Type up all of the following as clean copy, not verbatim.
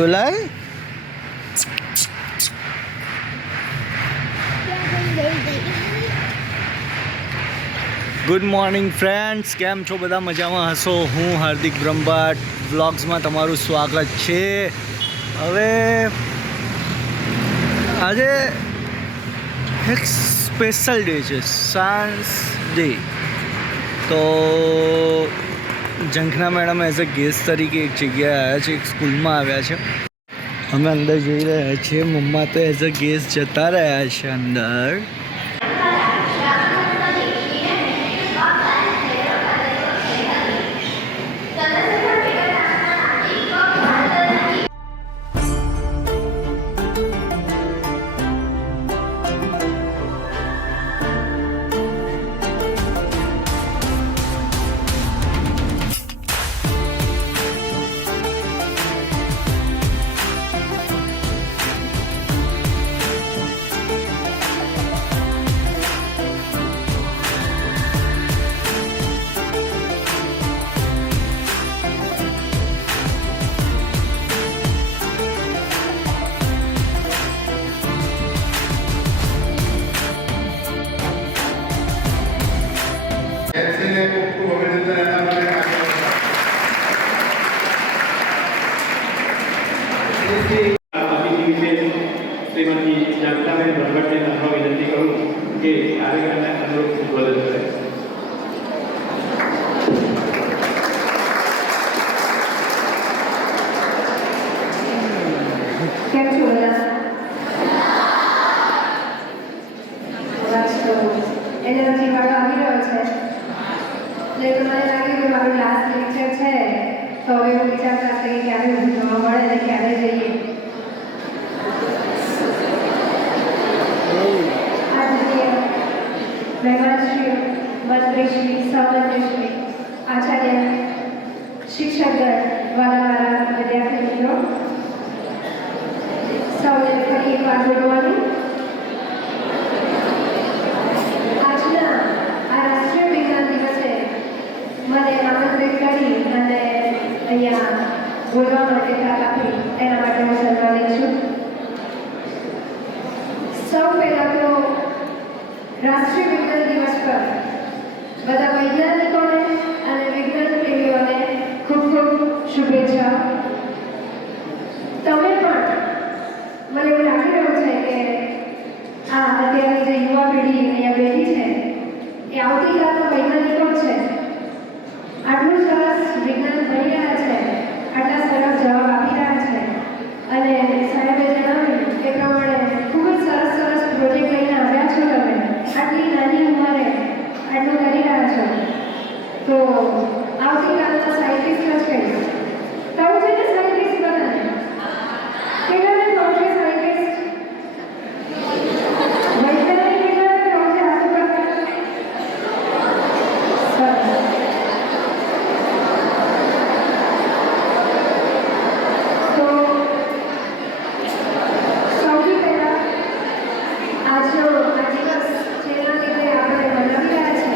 બોલાય. Good morning friends, કેમ છો બધા? મજામાં હશો. હું હાર્દિક બ્રહ્મભટ્ટ વ્લોગ્સમાં તમારું સ્વાગત છે. હવે આજે એક સ્પેશિયલ ડે છે, સાયન્સ ડે. તો ઝંખના મેડમ એઝ અ ગેસ્ટ તરીકે એક જગ્યાએ આવ્યા છે, એક સ્કૂલમાં આવ્યા છે. અમે અંદર જઈ રહ્યા છીએ. મમ્મા તો એઝ અ ગેસ્ટ જતા રહ્યા છે અંદર. શ્રીમતી ઝંખનાબેન બ્રહ્મભટ્ટને નમ્ર વિનંતી કરું કે કાર્યક્રમને અનુરૂપ સંબોધન કરે. કેમ છો બધા? એનર્જી વાળો આવી રહ્યો છે એટલે મને લાગે કે મારું લાસ્ટ લેક્ચર છે, તો હવે હું વિચારતા હતી કે ક્યારે ઊભું થવા મળે ને ક્યારે જઈએ. મહેમાનશ્રીઓ, મંત્રીશ્રી, સહમંત્રીશ્રી, આચાર્ય, શિક્ષકગણ, વાલા વિદ્યાર્થી મિત્રો, સૌને ફરી એકવાર ગુડ મોર્નિંગ. આજના આ રાષ્ટ્રીય વિજ્ઞાન દિવસે મને આમંત્રિત કરી અને અહીંયા બોલવા માટે તક આપી એના માટે હું સન્માનિત છું. સૌ પહેલાં તો રાષ્ટ્રીય વિજ્ઞાન દિવસ પર બધા વૈજ્ઞાનિકોને અને વિજ્ઞાન પ્રેમીઓને ખૂબ ખૂબ શુભેચ્છા. તમે પણ, મને એવું લાગી રહ્યું છે કે આ અત્યારની જે યુવા પેઢી અહીંયા બેઠી છે એ આવતીકાલના વૈજ્ઞાનિકો છે. આટલું સરસ વિજ્ઞાન ભણી રહ્યા છે, આટલા સરસ જવાબ આપી રહ્યા છે અને સાહેબે જણાવ્યું એ પ્રમાણે ખૂબ જ સરસ સરસ પ્રોજેક્ટ લઈને આવ્યા છો. તમે આટલી નાની ઉંમરે આટલું કરી રહ્યા છો તો આવતીકાલના સાયન્ટિસ્ટ જ કહીશ. કહું છે ને સાયન્ટિસ્ટ બધાને કેટલાને કહું છે સાયન્ટિસ્ટ? વૈજ્ઞાનિક કેટલાને કહું છે? હાથ ઉપર સરસ. તો સૌથી પહેલા આજનો આ દિવસ જેના લીધે આપણે મનાવી રહ્યા છે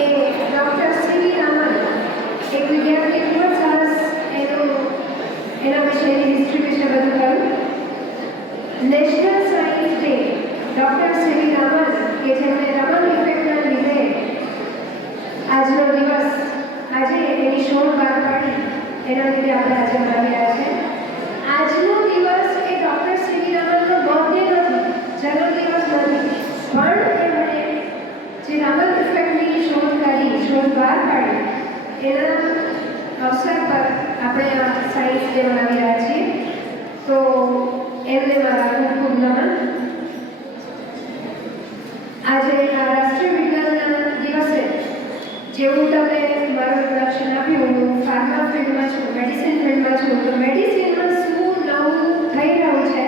એ ડૉક્ટર સીવી રામન, એક વિદ્યાર્થી ખૂબ જ સરસ એના વિશેની હિસ્ટ્રી વિશે બધું કહ્યું. National science day doctor C V Raman કે જેમણે રમન ઇફેક્ટના લીધે આજનો દિવસ, આજે એની શોધ બહાર પાડી, એના લીધે આપણે આજે મનાવી રહ્યા છે. આજનો દિવસ એ ડૉક્ટર સીવી રામનનો બર્થડે નથી, જન્મદિવસ નથી, પણ એમણે જે રમન ઇફેક્ટની શોધ કરી, શોધ બહાર પાડી, એના અવસર પર આપણે આ સાયન્સ ડે મનાવી રહ્યા છીએ. તો એમને મારા ખૂબ ખૂબ નમન. આજે આ રાષ્ટ્રીય વિજ્ઞાનના દિવસે જેવું તમે મારું ઇન્ટ્રોડક્શન આપ્યું, હું ફાર્મા ફિલ્ડમાં છું, મેડિસિન ફિલ્ડમાં છું, તો મેડિસિનમાં શું નવું થઈ રહ્યું છે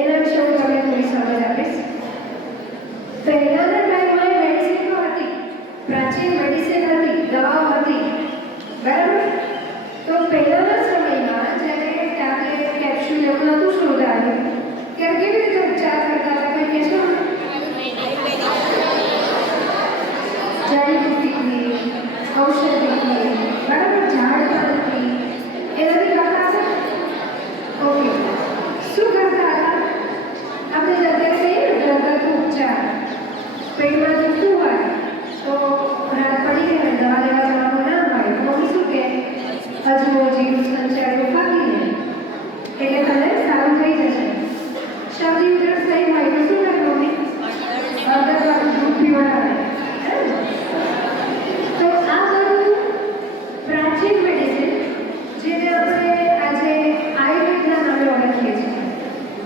એના વિશે હું તમને થોડી સમજ આપીશ. પહેલાના ટાઈમમાં મેડિસિનો હતી, પ્રાચીન મેડિસિન હતી, દવાઓ હતી, બરાબર? તો પહેલાના સમયમાં જ્યારે ટેબ્લેટ, કેપ્સ્યુલ એવું નહોતું શોધાયું ત્યારે કેવી રીતે ઉપચાર કરતા હતા? કંઈ કહેશો? જડીબુટ્ટીથી, ઔષધિથી, બરાબર, ઝાડપાનથી, એનાથી કરતા હતા. ઉપચાર. પેટમાં દુખતું હોય તો રાત પડી ગઈ હોય, દવા લેવા જવાનું ના હોય તો મમ્મી શું કહે? અજમો, જીરું, સંચાર ખાવી લે એટલે તને સારું થઈ જશે. શરદી ઉધરસ થઈ હોય તો શું કરે મમ્મી? અડધા દૂધ પીવડાવે. તો આ બધું પ્રાચીન મેડિસિન જેને આપણે આજે આયુર્વેદના નામે ઓળખીએ છીએ,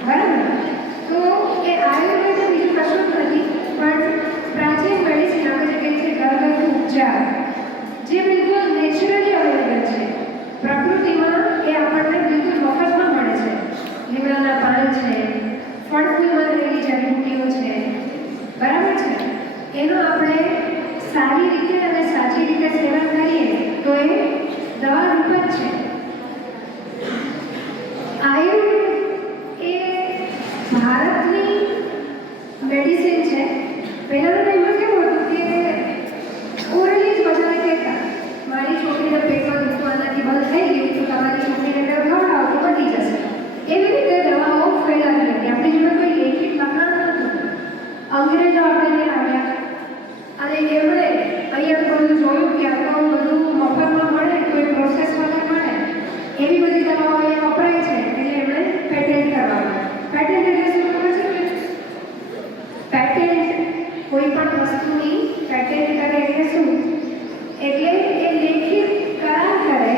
બરાબર? તો એ આયુર્વેદ બીજું કશું જ નથી પણ પ્રાચીન મેડિસિન આપણે જે કહીએ છીએ ઘરગથ્થુ ઉપચાર, જે બિલકુલ નેચરલી અવેલેબલ છે પ્રકૃતિમાં. એ આપણને બિલકુલ મફતમાં મળે છે. લીમડાના પાન છે, ફળફૂલમાં રહેલી જડીબુટ્ટીઓ છે, બરાબર છે? એનો આપણે સારી રીતે અને સાચી રીતે સેવન કરીએ તો એ દવા રૂપ જ છે. આયુર્વેદ એ ભારતની મેડિસિન છે. પહેલાંના ટાઈમમાં કેવું હતું કે ઓરલી જ બધાને કહેતા મારી છોકરીને પેટમાં દુખતું આનાથી બંધ થઈ ગયું તો તમારી છોકરીને ખવડાવો તો મટી જશે. એવી રીતે દવાઓ ફેલાવી હતી. આપણી જોડે કોઈ લેખિત લખાણ નહોતું. અંગ્રેજો આપણે આવ્યા અને એમણે અહીંયા બધું જોયું કે આ તો બધું મફતમાં મળે, કોઈ પ્રોસેસ વગર મળે, એવી બધી દવાઓ અહીંયા વપરાય છે એટલે એમણે પેટેન્ટ કરવાનું. પેટેન્ટ એટલે શું ખબર છે? પેટેન્ટ કોઈ પણ વસ્તુની પેટેન્ટ કરે એટલે શું? એટલે એ લેખિત કરાર કરે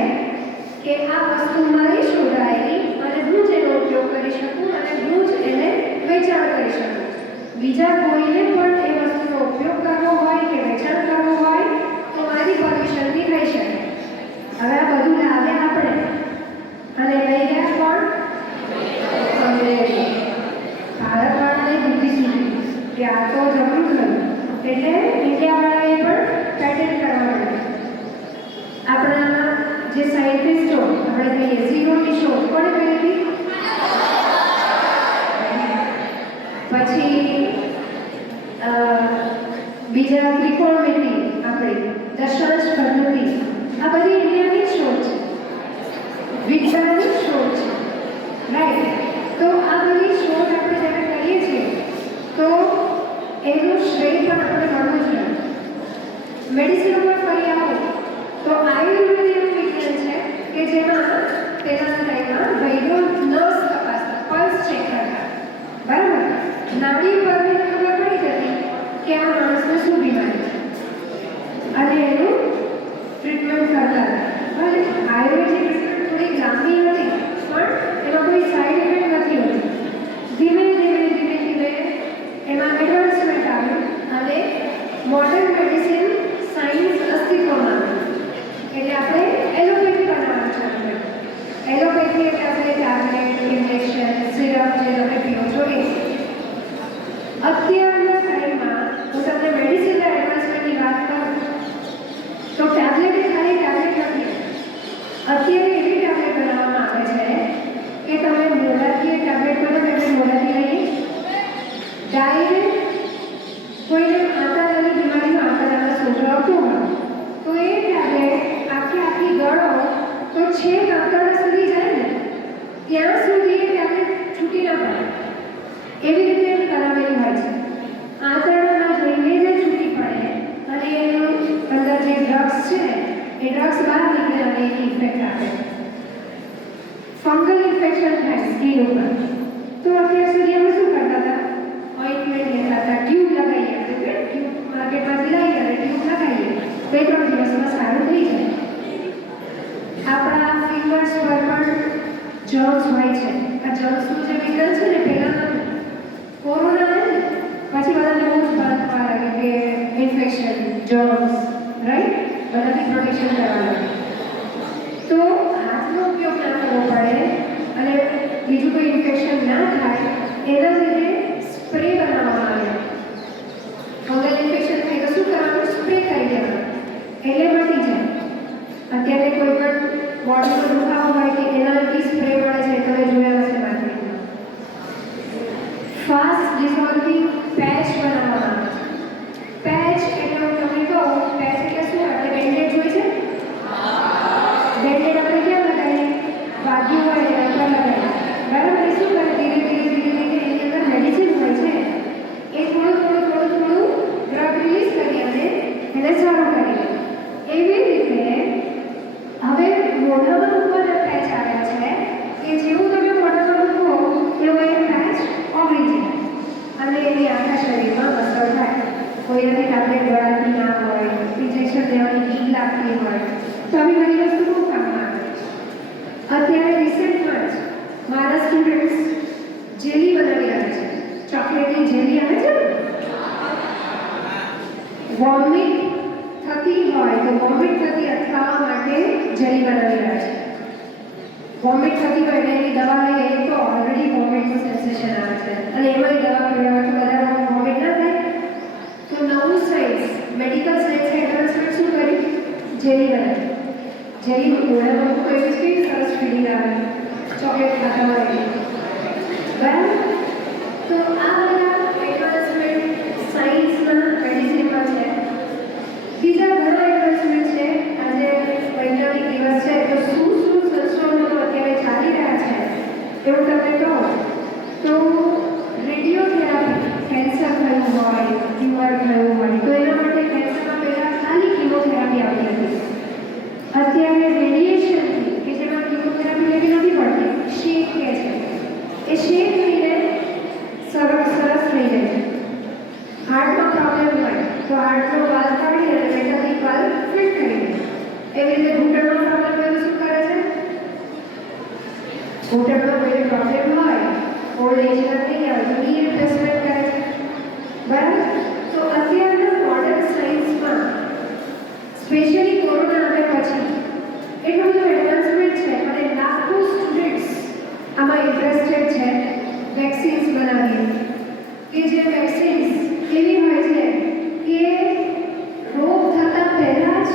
કે આ વસ્તુ મારી શોધાયેલી અને હું જ એનો ઉપયોગ કરી શકું અને હું જ એને વેચાણ કરી શકું. બીજા કોઈને પણ એ વસ્તુનો ઉપયોગ કરવો હોય કે વેચાણ કરવું હોય તો મારી પરમિશનથી થઈ શકે. હવે આ બધું લાવ્યા આપણે અને લઈ ગયા કોણ? અંગ્રેજો. ભારતવાળાને બુદ્ધિ સુધી કે આ તો જબરું થયું એટલે ઇન્ડિયાવાળાએ પણ પેટેન્ટ કરવા માંડ્યું. આપણા જે સાયન્ટિસ્ટો આપણે કહીએ ઝીરોની શોધ કોણે કરી હતી? પછી બીજા ત્રિકોણમિતિ, આપણી દશાંશ પદ્ધતિ, આ બધી ઇન્ડિયાની જ શોધ છે, વિજ્ઞાનની શોધ છે, રાઈટ? તો આ બધી શોધ આપણે જ્યારે કરીએ છીએ તો એનું શ્રેય પણ આપણે મળવું જોઈએ. મેડિસિન ઉપર ફરી આવો તો આયુર્વેદ એવું વિજ્ઞાન છે કે જેમાં પહેલાના ટાઈમમાં વૈદો નસ તપાસતા, પલ્સ ચેક કરતા, બરાબર? નાડી પરથી ખબર પડી જતી કે આ માણસને શું બીમારી છે અને એનું ટ્રીટમેન્ટ કરતા હતા. ભલે આયુર્વેદિક ટ્રીટમેન્ટ થોડી લાંબી હતી પણ એમાં કોઈ સાઈડ ઇફેક્ટ નથી હોતી. ધીમે ધીમે ધીમે ધીમે એમાં એડવાન્સમેન્ટ આવ્યું અને મોડર્ન મેડિસિન સાયન્સ અસ્તિત્વમાં આવ્યું. એટલે આપણે એલોપેથી બનાવવાનું ચાલુ કર્યું. એલોપેથી એટલે આપણે ટેબ્લેટ, ઇન્જેક્શન, સિરપ જે તમે પીઓ છો એ. અત્યારના ટાઈમમાં હું તમને મેડિસિનના એડવાન્સમેન્ટની વાત કરું તો ટેબ્લેટ એ ખાલી ટેબ્લેટ નથી. અત્યારે એવી ટેબ્લેટ બનાવવામાં આવે છે કે તમે મોઢાથી એ ટેબ્લેટ બનો એટલે મોઢાથી લઈએ ડાયરેક્ટ કોઈને આંતરડાની બીમારીમાં આંતરડાના સોજો આવતો હોય તો એ ટેબ્લેટ આખી ગળો તો છેક આંતરડા સુધી જાય ને ત્યાં સુધી એ ટેબ્લેટ છૂટી ના પડે એવી રીતે એને કરાવેલી હોય છે. આંતરડામાં જઈને જ છૂટી પડે અને એનું અંદર જે ડ્રગ્સ છે એ ડ્રગ્સ બહાર નીકળે અને એની ઇફેક્ટ આપે. ફંગલ ઇન્ફેક્શન થાય સ્કિન ઉપર તો અત્યાર સુધી અમે શું કરતા હતા? ઓઇન્ટમેન્ટ લેતા હતા, ટ્યુબ લગાવીએ, આપણે ટ્યુબ માર્કેટમાંથી લાવીએ અને ટ્યુબ લગાવીએ, 2-3 દિવસમાં સારું થઈ જાય. આપણા ફિંગર્સ પર પણ જર્મ્સ હોય છે. આ જર્મ્સનું જે વિજ્ઞાન છે ને પહેલાં કોરોના આવે ને પછી બધાને બહુ જ ભાન થવા લાગે કે ઇન્ફેક્શન, જર્મ્સ, રાઈટ? બધાથી પ્રોટેક્શન કરવા લાગે. તો હાથનો ઉપયોગ ના કરવો પડે અને બીજું કોઈ ઇન્ફેક્શન ના થાય એના લીધે સ્પ્રે બનાવવામાં આવે. ફંગલ ઇન્ફેક્શન થાય તો શું કરવાનું? સ્પ્રે કરી દેવાનું એટલે મટી જાય. અત્યારે કોઈ પણ બોડીનો દુખાવો હોય કે એનાથી સ્પ્રે મળે છે, તમે જોયા હશે માર્કેટમાં. ફાસ્ટ ડિસોલ્વિંગ પેચ બનાવવામાં આવે છે. પેચ એટલે હું તમને કહું, પેચ એટલે શું? આપણે બેન્ડેડ જોઈ છે? બેન્ડેડ આપણે ક્યાં લગાવીએ? વાગ્યું હોય એના પર લગાવીએ, બરાબર? એ શું કરે? ધીરે ધીરે એની અંદર મેડિસિન હોય છે એ થોડું કોઈનાથી ટેબ્લેટ ગળાતી ના હોય, ઇન્જેક્શન લેવાની બીક લાગતી હોય, તો આવી બધી વસ્તુ બહુ કામમાં આવે. અત્યારે રિસેન્ટમાં જ મારા સ્ટુડન્ટ્સ જેલી બનાવી રહ્યા છે. ચોકલેટની જેલી આવે છે ને, વોમિટ થતી હોય તો વોમિટ થતી અટકાવવા માટે જેલી બનાવી રહ્યા છે. વોમિટ થતી હોય એટલે એની દવા લઈએ તો ઓલરેડી વોમિટનું સેન્સેશન આવે છે અને એમાંય દવા પીવા તો વધારે વોમિટ ના થાય. તો નવું સાયન્સ, મેડિકલ સાયન્સ એડવાન્સમેન્ટ શું કર્યું? જેલી બનાવી. જેલીનું ગોળામાં મૂકો એટલે કેવી સરસ ફીલિંગ આવે, ચોકલેટ ખાતા હોય. બરાબર? તો આ બધા એડવાન્સમેન્ટ સાયન્સમાં, મેડિસિનમાં છે. બીજા ઘણા એડવાન્સમેન્ટ છે. આજે વૈજ્ઞાનિક દિવસ છે તો શું સંશોધનો અત્યારે ચાલી રહ્યા છે એવું તમે કહો તો રેડિયોથેરાપી, કેન્સર થયું હોય, ટ્યુમર થયું હોય તો એના માટે કેન્સરમાં પહેલાં ખાલી કિમોથેરાપી આવતી હતી. અત્યારે રેડિયેશનથી કે જેમાં કિમોથેરાપી લેવી નથી પડતી, શેક કહે છે, એ શેક થઈને સરસ થઈ જાય છે. હાર્ટમાં પ્રોબ્લેમ હોય તો હાર્ટનો વાલ્વ કાઢી અને મેટાલિક વાલ્વ ફિટ કરી દે. એવી રીતે ઘૂંટણનો પ્રોબ્લેમ હોય તો શું કરે છે? ઘૂંટણમાં કોઈ પ્રોબ્લેમ હોય, ઓલ્ડ એજમાં નહીં આવે તો ની રિપ્લેસમેન્ટ કરે છે. બરાબર? તો અત્યારના મોડર્ન સાયન્સમાં સ્પેશિયલી કોરોના આવ્યા પછી એટલું બધું એડવાન્સમેન્ટ છે અને લાખો સ્ટુડન્ટ્સ આમાં ઇન્ટરેસ્ટેડ છે. વેક્સિન્સ બનાવીએ કે જે વેક્સિન્સ એવી હોય છે કે રોગ થતાં પહેલાં જ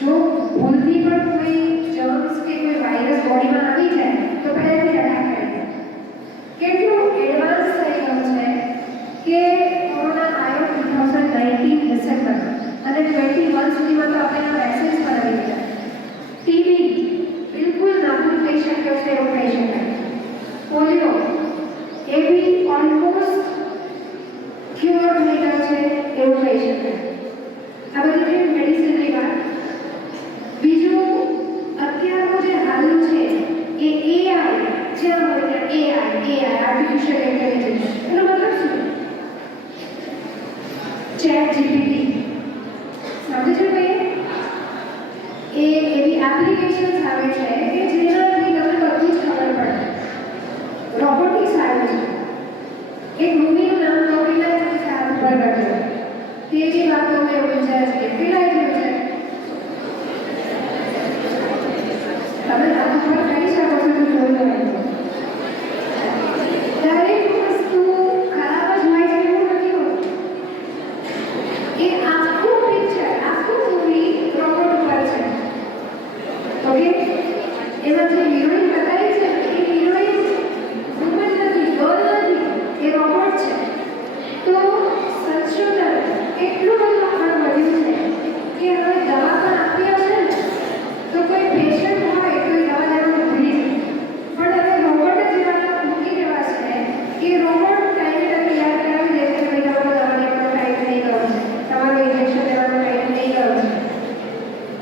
જો ભૂલથી પણ કોઈ જર્મ્સ કે કોઈ વાયરસ બોડીમાં આવી જાય તો પહેલાંથી અટેક કરી દે. કેટલું એડવાન્સ થઈ ગયું છે કે કોરોના આવ્યો 2019 ડિસેમ્બરમાં અને 21 સુધીમાં તો આપણે વેક્સિન્સ બનાવી દીધા. ટીબી બિલકુલ નાબૂદ થઈ શક્યો છે એવું કહી શકાય. પોલિયો એ બી ઓલમોસ્ટ ક્યોર થઈ ગયો છે એવું કહી શકાય. આ બધી મેડિસિનની વાત. બીજું અત્યારનું જે હાલનું છે એ એઆઈ, જ્યાં હોય ત્યાં એઆઈ આર્ટિફિશિયલ ઇન્ટેલિજન્સ. એનો મતલબ શું? ચેટ જીપીટી સાંભળ્યું છે ભાઈ? એ એવી એપ્લિકેશન્સ આવે છે કે જેનાથી તમને બધું જ ખબર પડે. રોબોટિક્સ આવે છે. એક મૂવીનું નામ કોપીલા છે સારું પર બેઠો તેની વાતો મેં વિચાર છે પેલા જ છે. તમે આમ પર કરી શકો છો તો જોઈ લો. દરેક વસ્તુ ખરાબ જ હોય છે એવું નથી હોતું. એ આખું પિક્ચર, આખું મૂવી રોબોટ ઉપર છે. ઓકે? એમાં જે હિરોઈન બતાવી છે એ હિરોઈન વુમન નથી, ગર્લ નથી, એ રોબોટ છે. તો સંશોધન એટલું બધું આગળ વધ્યું છે કે હવે દવા પણ આપી હશે ને તો કોઈ પેશન્ટ હોય તો એ દવા લેવાનું ભૂલી જાય. પણ હવે રોબોટ જ એવા મૂકી દેવા છે કે રોબોટ ટાઈમે તમે યાદ કરાવી દે કે ભાઈ તમારો દવા લેવાનો ટાઈમ થઈ ગયો છે, તમારો ઇન્જેક્શન લેવાનો ટાઈમ થઈ ગયો છે,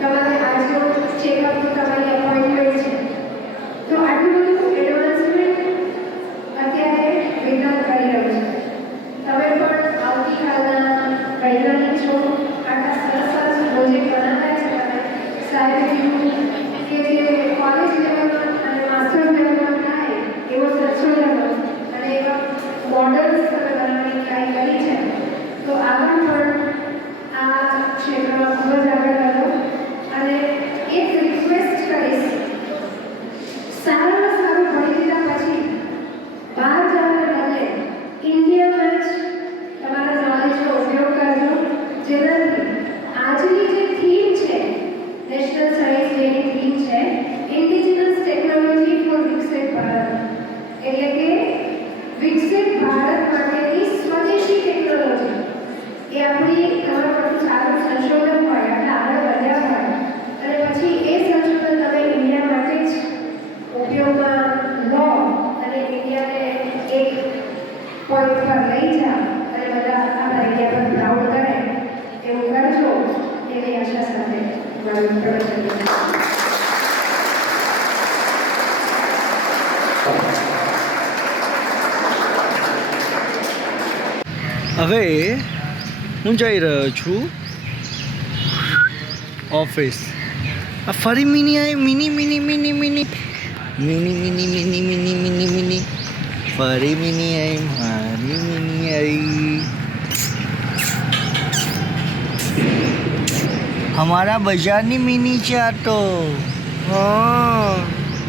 તમારે આજનો ચેકઅપનું તમારી અપોઇન્ટમેન્ટ છે. તો આટલું બધું એડવાન્સમેન્ટ અત્યારે વિજ્ઞાન કરી રહ્યું છે. તમે પણ આવતીકાલના વૈજ્ઞાનિક છો. આટલા સરસ પ્રોજેક્ટ બનાવ્યા છે તમે સાહેબ કે જે કોલેજ લેવલમાં અને માસ્ટર લેવલમાં થાય એવો સંશોધનો અને એવા મોડલ્સ તમે બનાવવાની ટ્રાય કરી છે. તો આગળ પણ આ ક્ષેત્રમાં ખૂબ જ આગળ વધો. અને એક રિક્વેસ્ટ કરીશ, સારામાં સારું ભણી લીધા પછી બહાર જવાને બદલે ઇન્ડિયામાં જ તમારા નોલેજનો ઉપયોગ કરજો. જેનાથી આજની જે થીમ છે, નેશનલ સાયન્સ ડેની થીમ છે ઇન્ડિજિનસ ટેકનોલોજી ફોર વિકસિત ભારત, એટલે કે વિકસિત ભારત માટેની સ્વદેશી ટેકનોલોજી. એ આપણી તમારા માટે સારું સંશોધન હોય, આટલા આગળ વધ્યા હોય અને પછી એ સંશોધન તમે ઇન્ડિયા માટે જ ઉપયોગમાં લો અને ઇન્ડિયાને એક પોઈન્ટ પર લઈ જાઓ અને બધા આપણા ઇન્ડિયા પર પ્રાઉડ કરે એવું કરજો એવી આશા સાથે મારું પ્રવચન. હવે હું જઈ રહ્યો છું ઓફિસ. આ ફરી મિની આવી, mini mini mini mini mini mini mini mini mini mini ફરી મિની આવી, મારી મિની આવી. हमारा बाजार नहीं मिनी चाटो. हाँ